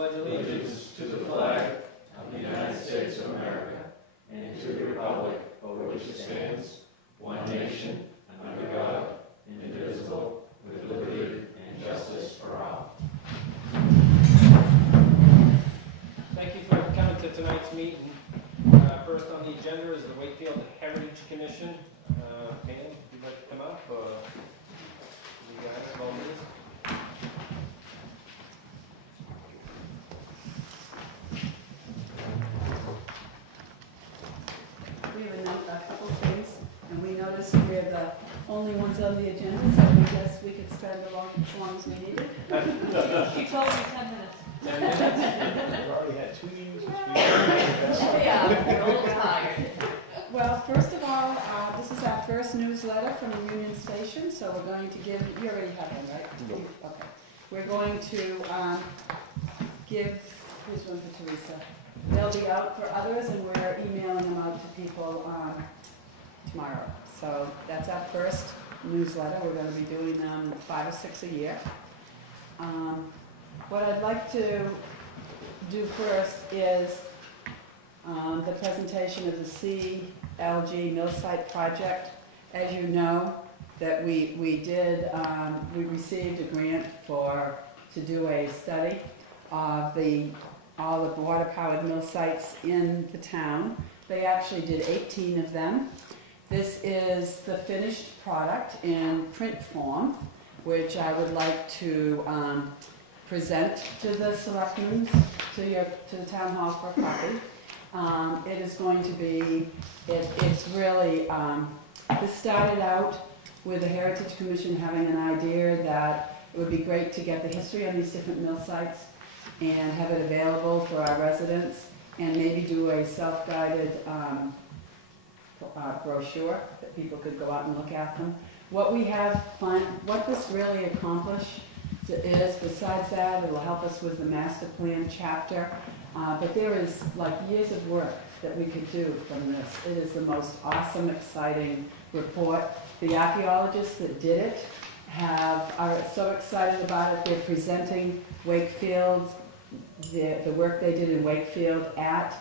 pledge allegiance to the flag of the United States of America and to the republic for which it stands, one nation, under God, indivisible, with liberty and justice for all. Thank you for coming to tonight's meeting. First on the agenda is the Wakefield Heritage Commission. Pam, would you like to come up? You guys, well, we have a couple of things, and we noticed we're the only ones on the agenda, so we guess we could spend as long as we needed. She told me 10 minutes. 10 minutes? We've already had 2 meetings this week. Yeah, we're a little tired. Well, first of all, this is our first newsletter from the Union Station, so we're going to give, you already have one, right? No. Okay. We're going to give, here's one for Teresa. They'll be out for others, and we're emailing them out to people tomorrow. So that's our first newsletter. We're going to be doing them 5 or 6 a year. What I'd like to do first is the presentation of the CLG mill site project. As you know, that we received a grant to do a study of all the water-powered mill sites in the town. They actually did 18 of them. This is the finished product in print form, which I would like to present to the Selectmen, to the town hall for a copy. It is going to be, it's really, this started out with the Heritage Commission having an idea that it would be great to get the history on these different mill sites and have it available for our residents, and maybe do a self-guided brochure that people could go out and look at them. What this really accomplished is, besides that, it'll help us with the master plan chapter, but there is like years of work that we could do from this. It is the most awesome, exciting report. The archaeologists that did it are so excited about it. They're presenting Wakefield, the work they did in Wakefield at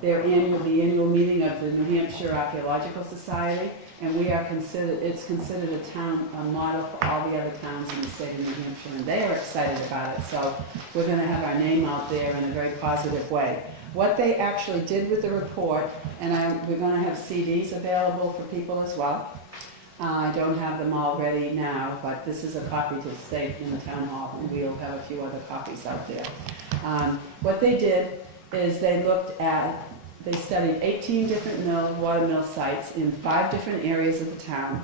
the annual meeting of the New Hampshire Archaeological Society, and it's considered a model for all the other towns in the state of New Hampshire, and they are excited about it. So we're going to have our name out there in a very positive way. What they actually did with the report, and we're going to have CDs available for people as well. I don't have them all ready now, but this is a copy to stay in the town hall, and we'll have a few other copies out there. What they did is they studied 18 different water mill sites in 5 different areas of the town.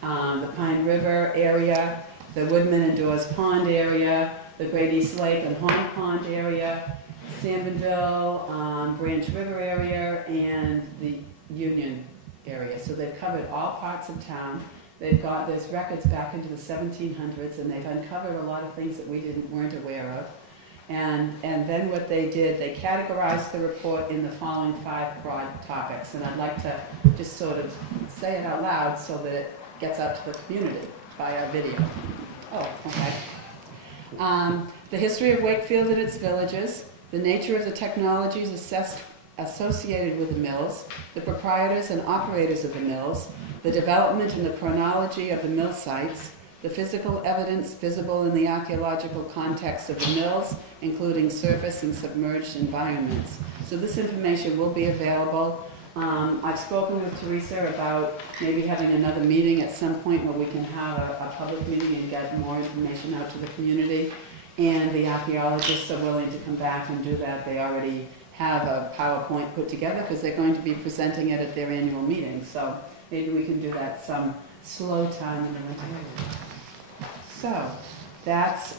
The Pine River area, the Woodman and Dawes Pond area, the Great East Lake and Horn Pond area, Sandmanville, Branch River area, and the Union area. So they've covered all parts of town. There's records back into the 1700s, and they've uncovered a lot of things that we weren't aware of. And then what they did, they categorized the report in the following 5 broad topics, and I'd like to just sort of say it out loud so that it gets out to the community by our video. Oh, okay. The history of Wakefield and its villages, the nature of the technologies associated with the mills, the proprietors and operators of the mills, the development and the chronology of the mill sites, the physical evidence visible in the archaeological context of the mills, including surface and submerged environments. So this information will be available. I've spoken with Teresa about maybe having another meeting at some point where we can have a public meeting and get more information out to the community. And the archaeologists are willing to come back and do that. They already have a PowerPoint put together because they're going to be presenting it at their annual meeting. So maybe we can do that some slow time in the winter. So that's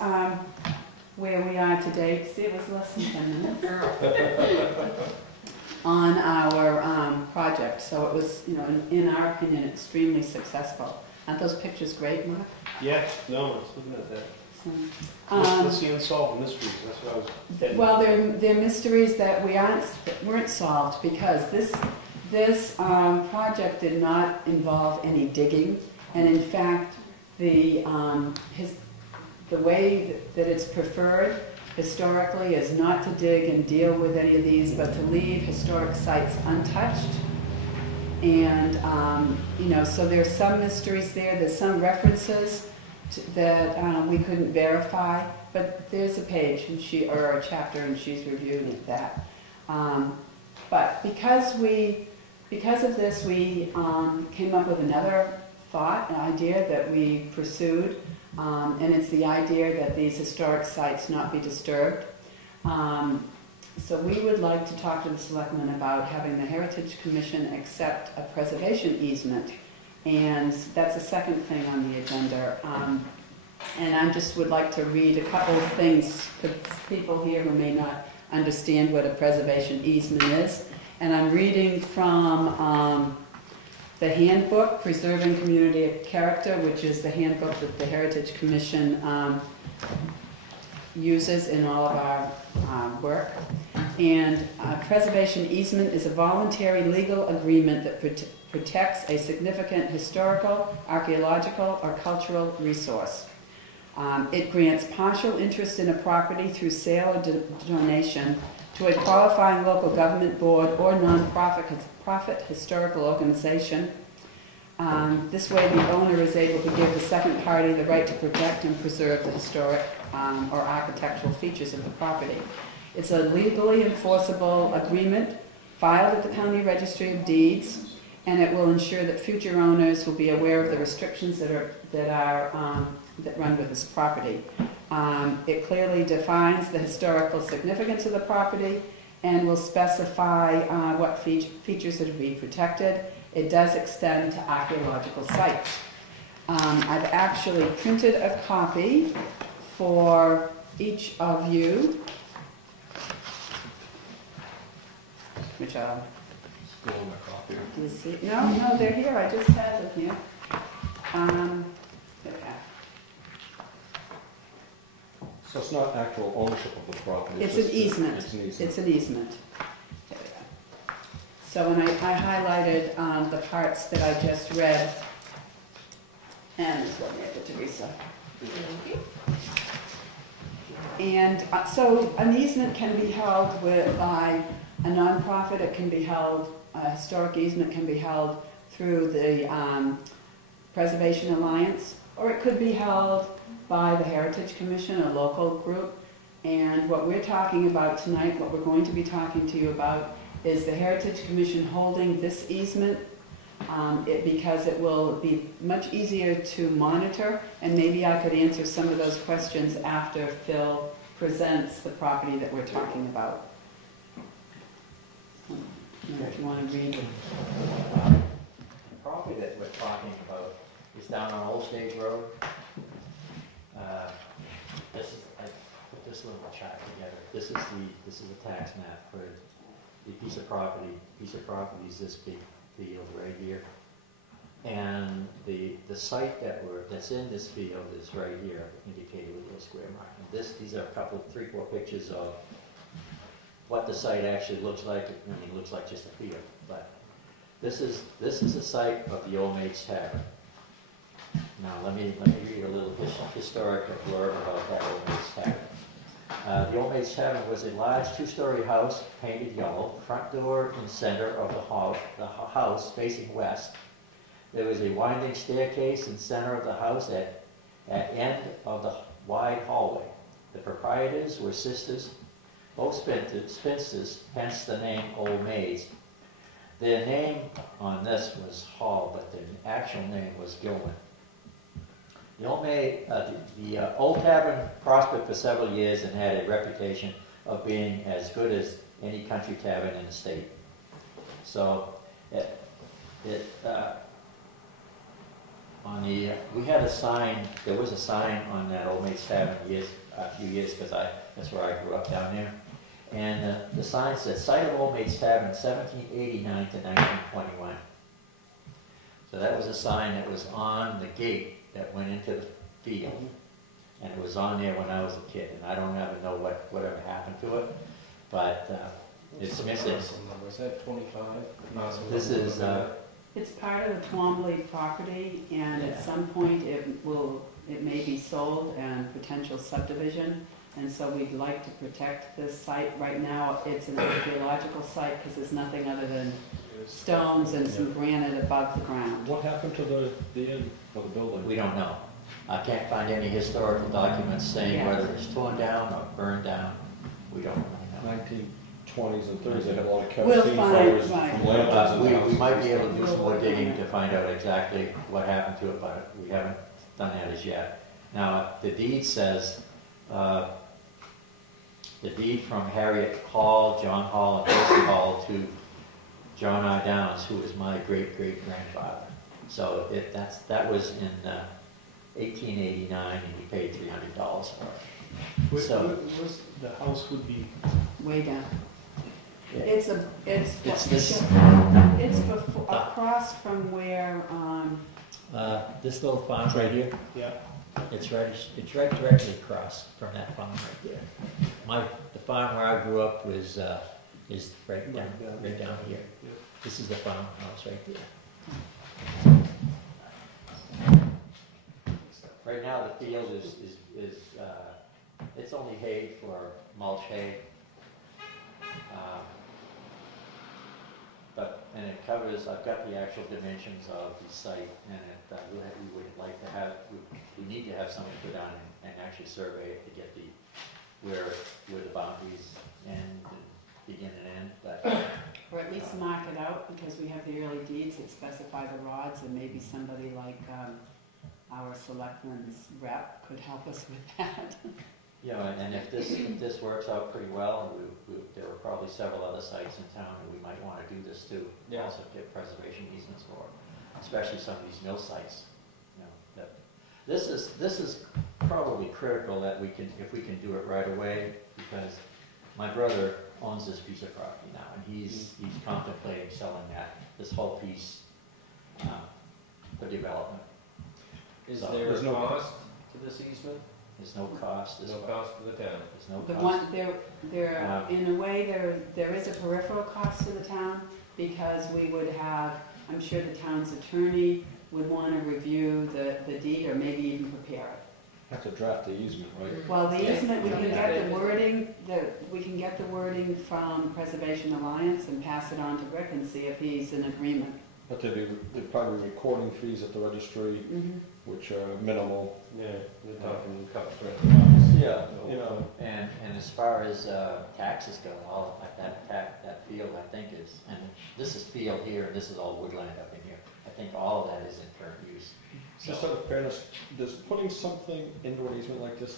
where we are today. See, it was less than 10 minutes on our project. So it was, in our opinion, extremely successful. Aren't those pictures great, Mark? Yeah, no, I was looking at that. So, what's the unsolved mysteries? That's what I was getting. Well, they're mysteries that weren't solved because this project did not involve any digging, and in fact, the way that it's preferred historically is not to dig and deal with any of these, but to leave historic sites untouched. And, so there's some mysteries there, there's some references that we couldn't verify, but there's a page or a chapter, and she's reviewing that. But because of this, we came up with another thought, an idea that we pursued, and it's the idea that these historic sites not be disturbed. So we would like to talk to the Selectmen about having the Heritage Commission accept a preservation easement. And that's the second thing on the agenda. And I just would like to read a couple of things for people here who may not understand what a preservation easement is. And I'm reading from the handbook, Preserving Community Character, which is the handbook that the Heritage Commission uses in all of our work. And preservation easement is a voluntary legal agreement that protects a significant historical, archaeological, or cultural resource. It grants partial interest in a property through sale or donation to a qualifying local government board or non-profit historical organization. This way the owner is able to give the second party the right to protect and preserve the historic or architectural features of the property. It's a legally enforceable agreement filed at the County Registry of Deeds, and it will ensure that future owners will be aware of the restrictions that run with this property. It clearly defines the historical significance of the property and will specify what features are to be protected. It does extend to archaeological sites. I've actually printed a copy for each of you, which I'll... Do you see? No, they're here. I just had them here. So it's not actual ownership of the property? It's an easement. It's an easement. There we go. So when I highlighted the parts that I just read, and this one there to Teresa. And so an easement can be held by a nonprofit. It can be held, a historic easement can be held through the Preservation Alliance, or it could be held by the Heritage Commission, a local group. And what we're talking about tonight, what we're going to be talking to you about, is the Heritage Commission holding this easement because it will be much easier to monitor, and maybe I could answer some of those questions after Phil presents the property that we're talking about. If you want to read it. The property that we're talking about is down on Old Stage Road. I put this little chart together. This is the tax map for the piece of property. Piece of property is this big field right here, and the site that's in this field is right here, indicated with a square mark. And these are a couple, 3-4 pictures of what the site actually looks like. I mean, it looks like just a field, but this is the site of the Old Maids Tavern. Now let me read a little historic blurb about that Old Maids Tavern. The Old Maids Tavern was a large 2-story house painted yellow, front door in center of the house facing west. There was a winding staircase in center of the house at end of the wide hallway. The proprietors were sisters, both spinsters, hence the name Old Maids. Their name on this was Hall, but their actual name was Gilman. The old tavern prospered for several years and had a reputation of being as good as any country tavern in the state. So we had a sign. There was a sign on that Old Maids Tavern a few years because that's where I grew up down there. And the sign said, "Site of Old Maids Tavern, 1789 to 1921." So that was a sign that was on the gate that went into the field, and it was on there when I was a kid, and I don't ever know whatever happened to it, but it's missing. Was that 25? This is It's part of the Twombly property, and at some point it may be sold and potential subdivision. And so we'd like to protect this site. Right now, it's an archaeological site because there's nothing other than stones and some granite above the ground. What happened to the end of the building? We don't know. I can't find any historical documents saying Yeah. whether it's torn down or burned down. We don't really know. 1920s and 30s, they had a lot of We'll kerosene find- fires right. from lanterns in the We houses. might be able to do some more digging to find out exactly what happened to it, but we haven't done that as yet. Now, the deed says, the deed from Harriet Hall, John Hall, and Percy Hall to John R. Downs, who is my great-great-grandfather. So that was in 1889, and he paid $300 for it. So- The house would be, Way down. Yeah. It's this- across from where, This little farm right here, yeah, it's right directly across from that farm right there. The farm where I grew up is right down here. Yeah. This is the farmhouse right there. Right now, the field is it's only hay for mulch hay. And it covers, I've got the actual dimensions of the site, and we would like to have, we need to have someone go down and actually survey it to get where the boundaries end and begin and end, but or at least mark it out, because we have the early deeds that specify the rods, and maybe somebody like our selectmen's rep could help us with that. and if this works out pretty well, there are probably several other sites in town that we might want to do this too. Yeah. Also get preservation easements for, especially some of these mill sites. This is probably critical that if we can do it right away, because my brother owns this piece of property now, and he's contemplating selling this whole piece for development. Is So, there there's a no cost to this easement? There's no cost. No cost to the town? There's no The cost. one, in a way, there is a peripheral cost to the town, because we would have, I'm sure the town's attorney would want to review the deed, or maybe even prepare it. Have to draft the easement, right? Well, the Yeah. easement, we can Yeah. get the wording from Preservation Alliance and pass it on to Rick and see if he's in agreement. But there'd probably be recording fees at the registry, which are minimal. Yeah, they're talking a couple $300. Yeah, you know. And as far as taxes go, all that field, I think and this is field here, and this is all woodland up in here. I think all of that is in current use. Just out of fairness, does putting something into an easement like this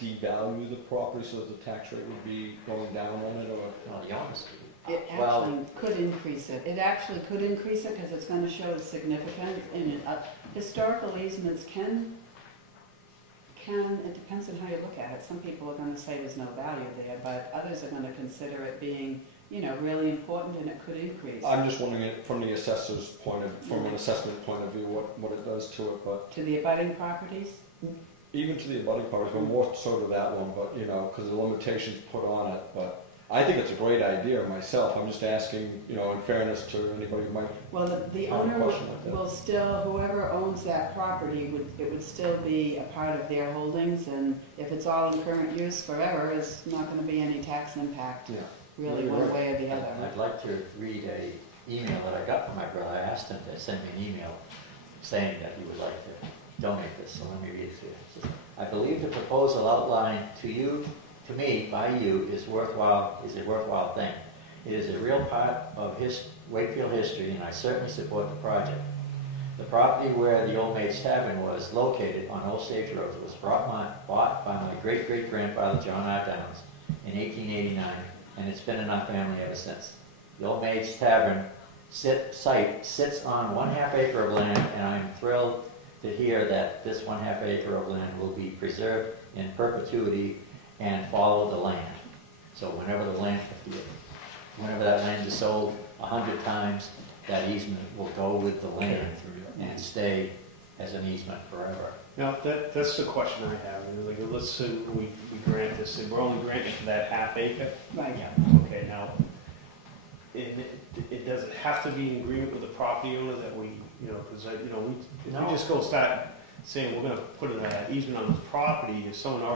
devalue the property so that the tax rate would be going down on it, or? Well, the honest, It Well- actually could increase it. It actually could increase it because it's going to show significance in it. Historical easements it depends on how you look at it. Some people are going to say there's no value there, but others are going to consider it being, really important, and it could increase. I'm just wondering it from the assessor's from an assessment point of view, what it does to it, but To the abutting properties? even to the abutting properties, but more so to that one, but, because the limitations put on it, but I think it's a great idea myself. I'm just asking, in fairness to anybody who might. Well, the I have a owner question like that. will still, whoever owns that property, it would still be a part of their holdings, and if it's all in current use forever, there's not going to be any tax impact, Yeah. really, You're one right. way or the other. I'd like to read a email that I got from my brother. I asked him to send me an email saying that he would like to donate this, so let me read it to you. It says, I believe the proposal outlined to me, by you, is a worthwhile thing. It is a real part of Wakefield history, and I certainly support the project. The property where the Old Maid's Tavern was located on Old Stage Road was bought by my great-great-grandfather, John R. Downs, in 1889, and it's been in our family ever since. The Old Maid's Tavern site sits on 1/2 acre of land, and I'm thrilled to hear that this 1/2 acre of land will be preserved in perpetuity and follow the land. So whenever that land is sold 100 times, that easement will go with the land and stay as an easement forever. now, that's the question I have. Like, let's say we grant this, and we're only granting for that 1/2 acre. Right. Okay, now, it does it have to be in agreement with the property owner that we, because, if we just go start saying we're gonna put an easement on this property, if someone